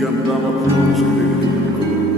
গানটা আমার প্রিয় মানুষকে ডেডিকেট করলাম।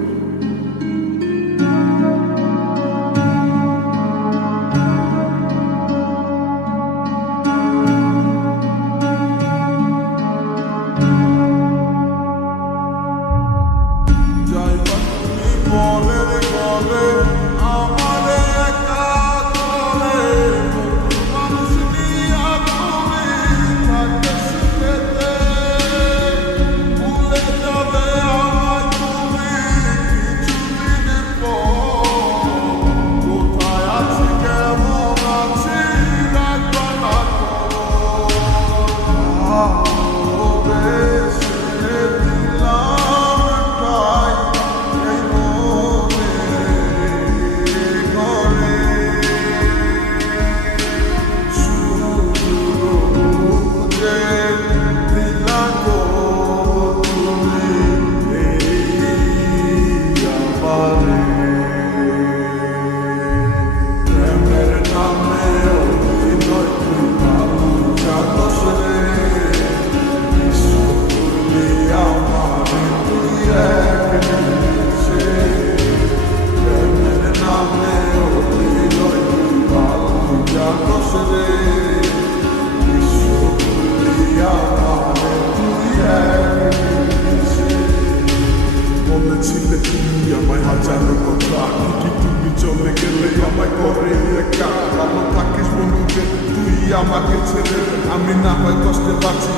আমায় হাজারো কথা ঠিকই তুমি চলে গেলে আমায় করে একা ভালো থাকিস বন্ধুকে তুই আমাকে ছেড়ে আমি না হয় কষ্টে বাঁচি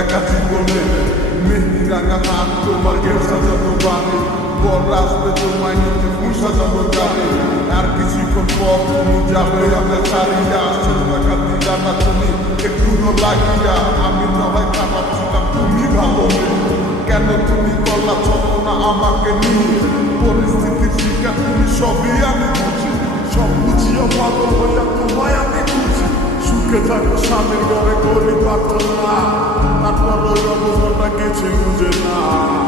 একা জীবনে মেহেদি রাঙা হাত তোমার গেট সাজানো বাড়ি বর আসবে তোমায় নিতে ফুল সাজানো গাড়ি আর কিছুক্ষণ পর তুমি যাবে আমরা ছাড়িয়া টাকা দিলা না তুমি একটুও লাগিয়া আমি না হয় খারাপ ছিলাম তুমি ভালো কেন তুমি করলা ছোট না আমাকে নিয়ে পরিস্থিতির শিকার তুমি সবই আমি বুঝি সব বুঝিও ভালো হইয়া তোমায় আমি বুঝি সুখে থাকো স্বামীর ঘরে গরিব পাত্র না তারপর ওই অবস্থাটা কিছু বুঝে না।